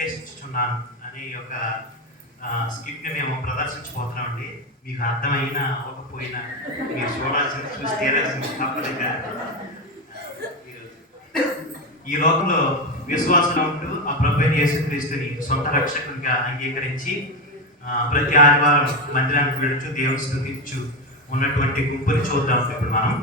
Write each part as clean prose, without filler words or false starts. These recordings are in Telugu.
ఉద్దేశించుచున్నాను అనే యొక్క స్క్రిప్ట్ని మేము ప్రదర్శించబోతున్నామండి. మీకు అర్థమైనా అవ్వకపోయినా మీరు చూడాల్సింది చూసి తీరాల్సింది తప్పదుగా. ఈ లోకంలో విశ్వాసం ఉంటూ ఆ ప్రభువైన యేసుక్రీస్తుని సొంత రక్షకునిగా అంగీకరించి ప్రతి ఆదివారం మందిరానికి వెళుచు దేవుని స్తుతించు ఉన్నటువంటి గుంపుని చూద్దాం. ఇప్పుడు మనం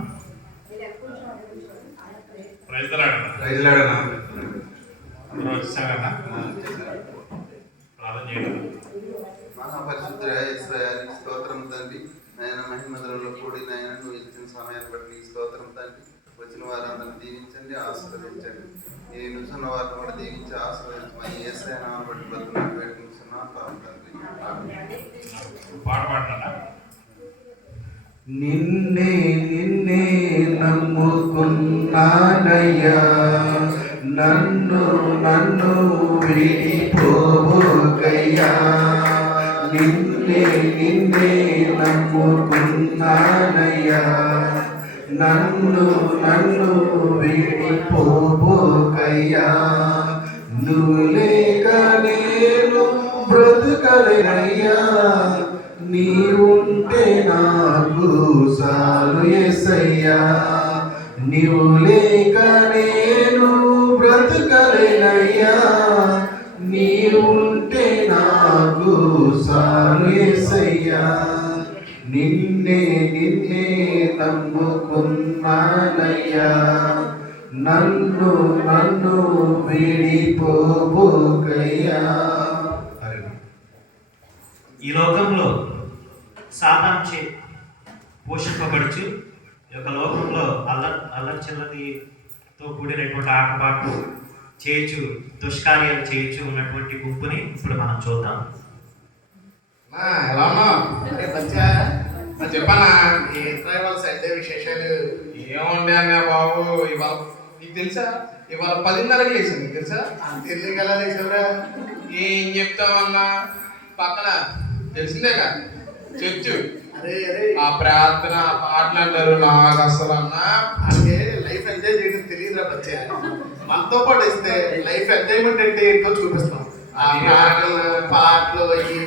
స్తోత్రం తండ్రి. నాయన మహిమధులలో కూడి నాయన నువ్వు ఇచ్చిన సమయాన్ని బట్టి నీ స్తోత్రం తండ్రి. వచ్చిన వారందరిని దీవించండి, ఆశీర్వదించండి. నేను నిలుచున్న వారిని కూడా దీవించి ఆశీర్వదించమని యేసయ్య నామమున బట్టి బ్రతుకుని వేడుకుంటున్నాను తండ్రి. పాట పాడతాడా? నిన్నే నిన్నే నమ్ముకున్నానయ్యా, నన్ను నన్ను విడిపోవకయ్యా. నిన్నే నిన్నే నమ్ముకున్నానయ్యా, నన్ను నన్ను విడిపోవకయ్యా. నువ్వు లేక నేను బ్రతుకలేనయ్యా, నీవుంటే నాకు చాలు యేసయ్యా. నీవు లేక నేను బ్రతుకలేనయ్యా, నీవుంటే నాకు చాలు యేసయ్యా. నిన్నే నిన్నే నమ్ముకున్నానయ్యా, నన్ను నన్ను విడిపోబోకయ్యా. ఈ లోకంలో సాతాను చే పోషింపబడుచు ఈ యొక్క లోకంలో అల్లరి చిల్లరితో కూడినటువంటి ఆటపాట్లు చేయొచ్చు, దుష్కార్యాలు చేయొచ్చు ఉన్నటువంటి గుంపుని ఇప్పుడు మనం చూద్దాం. ఎలా చెప్పానా? ఇవాళ సండే విశేషాలు ఏముండే అన్నా బాబు. ఇవాళ నీకు తెలుసా, ఇవాళ 10:30కి లేచాను. నీకు తెలుసా? తెలియక ఎలా లేచావురా? ఏం చెప్తావన్నా, పక్కన తెలిసిందేగా చర్చు, ఆ ప్రార్థన పాటలు అంటారు. నాకు అసలు అన్నా అంటే లైఫ్ ఎంజాయ్ చేయడం తెలియదురా బచ్చా. మనతో పాటు ఇస్తే లైఫ్ ఎంజాయ్మెంట్ అంటే ఏంటో చూపిస్తాం. ఆ పాటలు అవన్నీ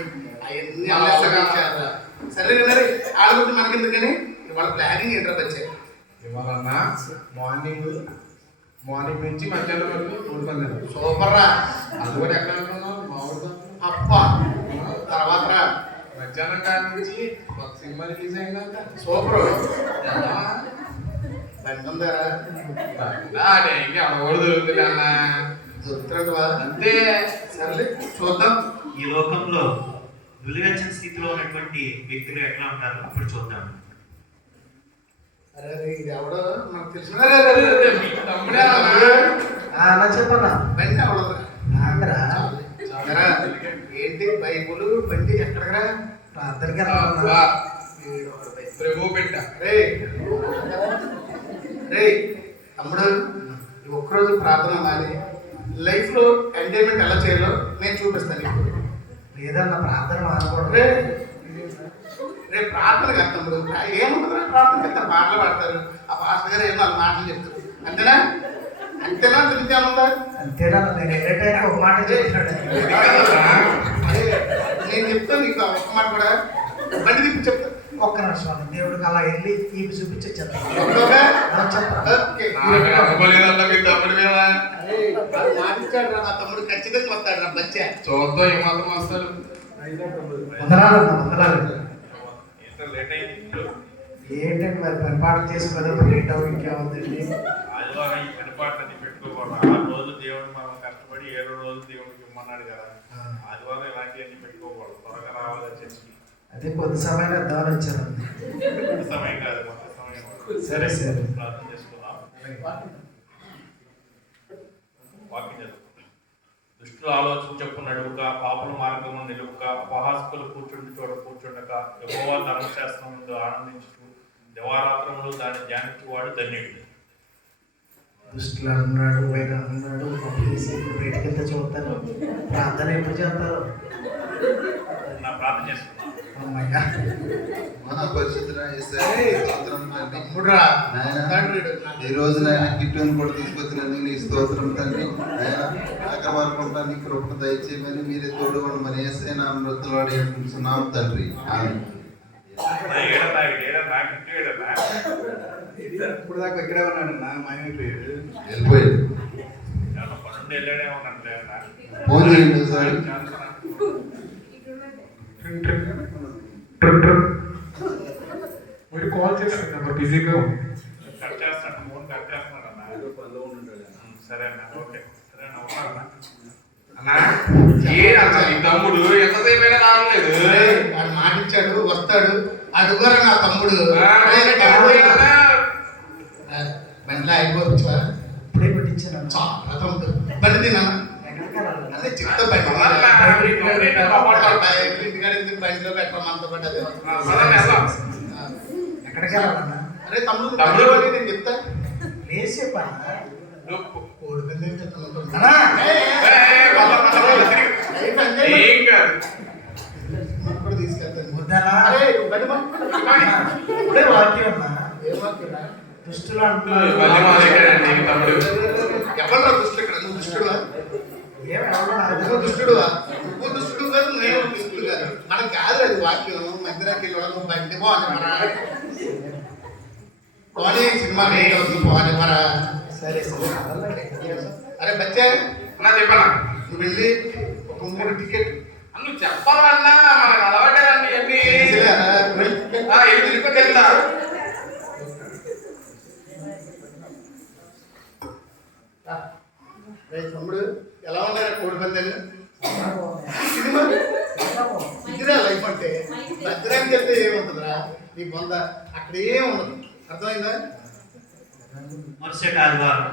సరే సరే ఆడుకుంటే మనకి ఎందుకని ఇవాళ ప్లానింగ్ ఏంట్రా బచ్చా? ఇవాళన్నా మార్నింగ్ నుంచి మధ్యాహ్నం వరకు ఊరుకుందాం. సూపర్ రా. అది కూడా ఎక్కడ అనుకున్నావు? బాగుందా అప్ప తర్వాత రా మధ్యాహ్నం కాడి నుంచి ఒక సినిమా రిలీజ్ అయిందంట. సూపర్ బండి ఉందారా? ఇంకా ఎవరు దొరుకుతుంది అన్న, దొరుకుతున్నట్టు అంతే. సర్లే చూద్దాం. ఈ లోకంలో వెలుగచ్చిన స్థితిలో ఉన్నటువంటి వ్యక్తులు ఎట్లా ఉంటారు అప్పుడు చూద్దాం. అరే ఇది ఎవడో మనకు తెలిసిన తమ్ముడే చెప్పన్నా బండి అవడదురా. ఏంటి బైబుల్ బండి ఎక్కడరా? ప్రార్థనకి ప్రభు పెట్ట. రే తమ్ముడు, ఒక్కరోజు ప్రార్థన మాని లైఫ్లో ఎంజాయ్మెంట్ ఎలా చేయాలో నేను చూపిస్తాను నీకు. లేదన్న ప్రార్థన మానకూడదు. రేపు ప్రార్థన కదా తమ్ముడు, ఏముంటుందా ప్రార్థన కదా? పాటలు పాడతారు, ఆ పాస్టర్ గారు ఏమో మాటలు చెప్తారు. అంతేనా? అంతేనా? తెలిసి ఏముందా? అంతేనా? నేను ఎన్నటైనా ఒక మాట చేసినాడు. నేను చెప్తాను నీకు ఒక్క మాట కూడా. బండి తిప్పి చెప్తా. ఒక్క నిమిషం దేవుడికి అలా వెళ్ళి ఈ చూపించి చెప్తాను. మాటిచ్చాడు రా నా తమ్ముడు, ఖచ్చితంగా వస్తాడు రా బచ్చా. చూద్దాం ఏమాత్రం వస్తారు. ఏంటంటే మరి పరిపాటు చేసుకోదా లేట్ అవ్వ ఇంకేముందండి. పరిపాటు పెట్టుకోకూడదు. ఆ రోజు దేవుడు మనం కష్టపడి 7 రోజులు దేవుడికి ఇమ్మన్నాడు కదా, ఆదివారం ఇలాంటివన్నీ పెట్టుకోకూడదు. త్వరగా రావాలి చర్చికి. అదే కొద్ది సమయం అర్థమని వచ్చారు. సమయం కాదు, మొత్తం సమయం. సరే సరే ప్రార్థన చేసుకుందాం. వాక్యం చదువుకుందాం. దుష్టుల ఆలోచన చెప్పు నడువుక, పాపుల మార్గము నిలువుక, అపహాసకులు కూర్చుండి చోట కూర్చుండక, యెహోవా ధర్మశాస్త్రం ముందు ఆనందించుచు దివారాత్రములు దాన్ని ధ్యానించువాడు ధన్యుడు. దుష్టులు అన్నాడు, పైన అన్నాడు, బయటికి వెళ్తే చూస్తారు. ప్రార్థన ఎప్పుడు చేస్తారు? నా ప్రార్థన చేసుకుందాం. అమ్మయ్యా. మహాపరిశుద్ధుడా యేసయ్య స్తోత్రం తండ్రి. తమ్ముడురా, నాయనా, తండ్రి, ఈ రోజు నాయన కిట్టుని కూడా తీసుకొచ్చినందుకు నీ స్తోత్రం తండ్రి. నాయన ఆకమార్కుండా నీ కృపను దయచేయమని మీరే తోడు ఉండమని యేసయ్య నా మృతులాడి నామ తండ్రి. ఆమేన్. ఇప్పుడు దాకా ఇక్కడే ఉన్నాడు నా మాయమైపోయాడు. వెళ్ళిపోయాడు. పనుండి వెళ్ళాడేమో అంటే ఫోన్ చేయండి సార్. మీరు కాల్ చేస్తారు నెంబర్ బిజీగా ఉంది. కట్ చేస్తాను, ఫోన్ కట్ చేస్తున్నాడు అన్న. సరే అన్న, ఓకే. సరే అన్న, ఉంటాను అన్నా ఏనన్నా నీ తమ్ముడు ఎంతసేపు అయినా రావట్లేదు. వాడు మాట ఇచ్చాడు, వస్తాడు. అడుగురా నా తమ్ముడు. బండిలో అయిపోవచ్చా? ఇప్పుడే పెట్టించాను. చాలా తమ్ముడు బండి తిన్నాను. అదే చెప్తా బండి ఇంటికాడ ఎందుకు బండిలో పెట్టమంత పడ్డ ఎక్కడికి వెళ్ళాలన్నా? అరే తమ్ముడు తమ్ముడు నేను చెప్తా. ప్లేస్ చెప్పాను. కోడి పందెం తీసుకెళ్తాను. వద్దానా? అరే ఇప్పుడే వాక్యం ఉన్నా. ఏ వాక్యం? దుష్టులు అంటున్నారు. ఎవరు దుష్టులు ఇక్కడ? నువ్వు దుష్టుడువా? నువ్వు దుష్టుడువా? నువ్వు దుష్టుడు కాదు, నేను దుష్టుడు కాదు. మనకు కాదు అది వాక్యం. మందిరానికి వెళ్ళడం బండి పోనీ సినిమా పోనీ మరా. సరే సరే. అరే బచ్చా అన్నా చెప్పనా, నువ్వు వెళ్ళి ఒక 3 టికెట్ నువ్వు చెప్పాలన్నా మనకు అలవాటేనండి ఇవన్నీ. ఏది తిరుపతి వెళ్తా. తమ్ముడు ఎలా ఉన్నారు కోడి పందాలు? సినిమా ఇదిరా లైఫ్ అంటే. భద్రానికి వెళ్తే ఏముంటుందిరా నీ బొంద? అక్కడ ఏముండదు. అర్థమైందా? మరుసటి ఆదివారం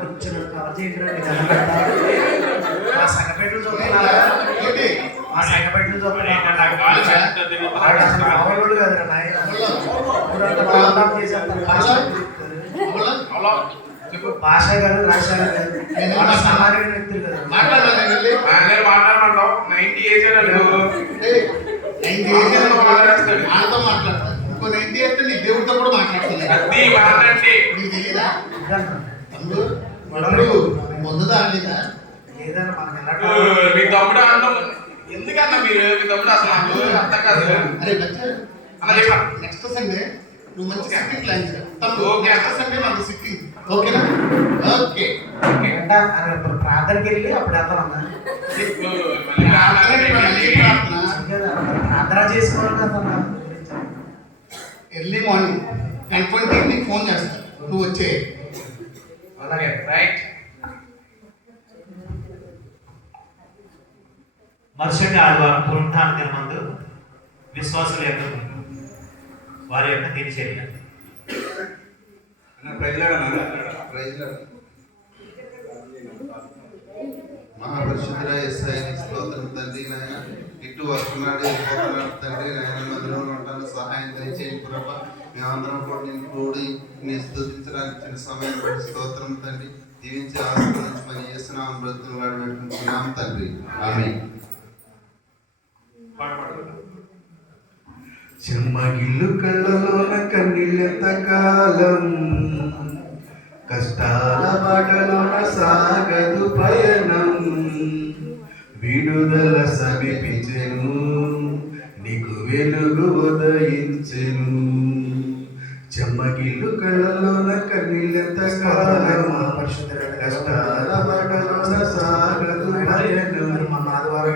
కొంచెం కవర్ చేయండి. మా సంగపేటలు చూస్తున్నారా? ఏంటి? మా సంగపేటలు చూస్తున్నారా? భాష గారు రాశారు సామాన్య వ్యక్తులు కదా. మాట్లాడాలి వెళ్ళి. నేను మాట్లాడమంటావు 90 ఏజ్ వాళ్ళతో మాట్లాడతాను. ఇంకో 90 అయితే నీ దేవుడితో కూడా మాట్లాడుతున్నాను. నీకు తెలీదా? తమ్ముడు వడలు పొందుదా లేదా? లేదన్నా మనకి మీ తమ్ముడు అన్నం ఎందుకన్నా మీరు మీ తమ్ముడు అసలు నాకు అర్థం కాదు. అరే బచ్చా అన్న చెప్పా. నెక్స్ట్ సండే నువ్వు మంచి సిట్టింగ్ ప్లాన్ చేయాలి. తమ్ముడు నెక్స్ట్ సండే మనకు సిట్టింగ్ ఓకేనా? ఓకే. ప్రార్థనకి వెళ్ళి అప్పుడు వెళ్తామన్నా. ప్రార్థన చేసుకోవాలి కదా. ఎర్లీ మార్నింగ్ 10:20 నీకు ఫోన్ చేస్తాను, నువ్వు వచ్చే. అలాగే రైట్. మరుసటి ఆదివారం పునరుత్థాన దినమందు విశ్వాసుల యొక్క వారి యొక్క దినచర్య. మహాపరిశుద్ధుడా యేసయ్య నీ స్తోత్రం తండ్రి. నాయన ఇటు వస్తున్నాడు వెళ్ళిపోతున్నాడు తండ్రి. నాయన మధ్యలో ఉంటాను సహాయం దయచేయండి ప్రభా. మేమందరం కూడా నేను కూడి నీ స్తుతించడానికి ఇచ్చిన సమయం బట్టి స్తోత్రం తండ్రి. దీవించి ఆశీర్వదించమని యేసునామమున బ్రతుకులాడి పెట్టుకుంటున్నాం తండ్రి. ఆమేన్. చెమ్మగిల్లు కళ్ళలోన కన్నీళ్ళెంత కాలం, కష్టాల బాటలోన సాగదు పయనం, విడుదల సమీపించెను, నీకు వెలుగు ఉదయించెను. చెమ్మగిల్లు కళ్ళలోన కన్నీళ్ళెంత కాలం, కష్టాల బాటలోన సాగదు పయనం,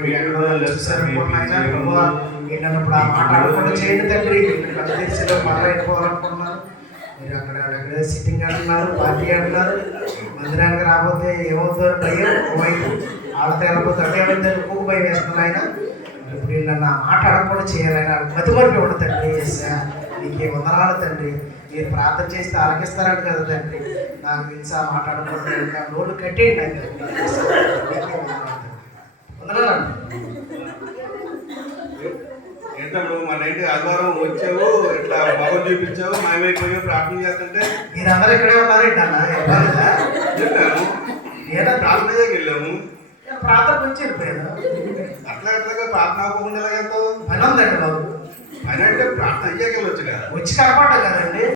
విడుదల సమీపించెను. ఏంటన్నప్పుడు ఆ మాట అడగకుండా చేయండి తండ్రి. దేశంలో మాట్లాడుకోవాలనుకుంటున్నారు మీరు. అక్కడ సిట్టింగ్ అంటున్నారు, పార్టీ అంటున్నారు. మందిరానికి రాకపోతే ఏమవుతుందో భయం వైపు, వాళ్ళతో వెళ్ళకపోతే అటే ఏమైందని ఇంకొక భయం వేస్తున్నారు. ఆయన ఇప్పుడు వీళ్ళని ఆ మాట అడగకుండా చేయాలి. మతిమరుపు ఉండదు తండ్రి. నీకే వందనాలు తండ్రి. మీరు ప్రార్థన చేస్తే ఆలకిస్తారంట కదా తండ్రి. నాకు తెలిసి ఆ మాట అడగకుండా నోటు కట్టేయండి ఆయన. వందనాలండి. ఏంటప్పుడు మన ఇంటి ఆదివారం వచ్చావు, ఇట్లా బాగా చూపించావు, మాయమైపోయావు, ప్రార్థన చేస్తుంటే మీరందరూ ఇక్కడే ఉన్నారు ఏంటన్నా? చెప్పాను. ఏదో ప్రార్థన చేయకి వెళ్ళాము. నేను ప్రార్థన గురించి వెళ్ళిపోయాను. అట్లాగా ప్రార్థన ఆపకుండా ఎలాగెళ్తావు? పని ఉందండి బాబు. పని అంటే ప్రార్థన అయ్యాక వెళ్ళొచ్చు కదా. వచ్చి కనపడ్డా కదండి.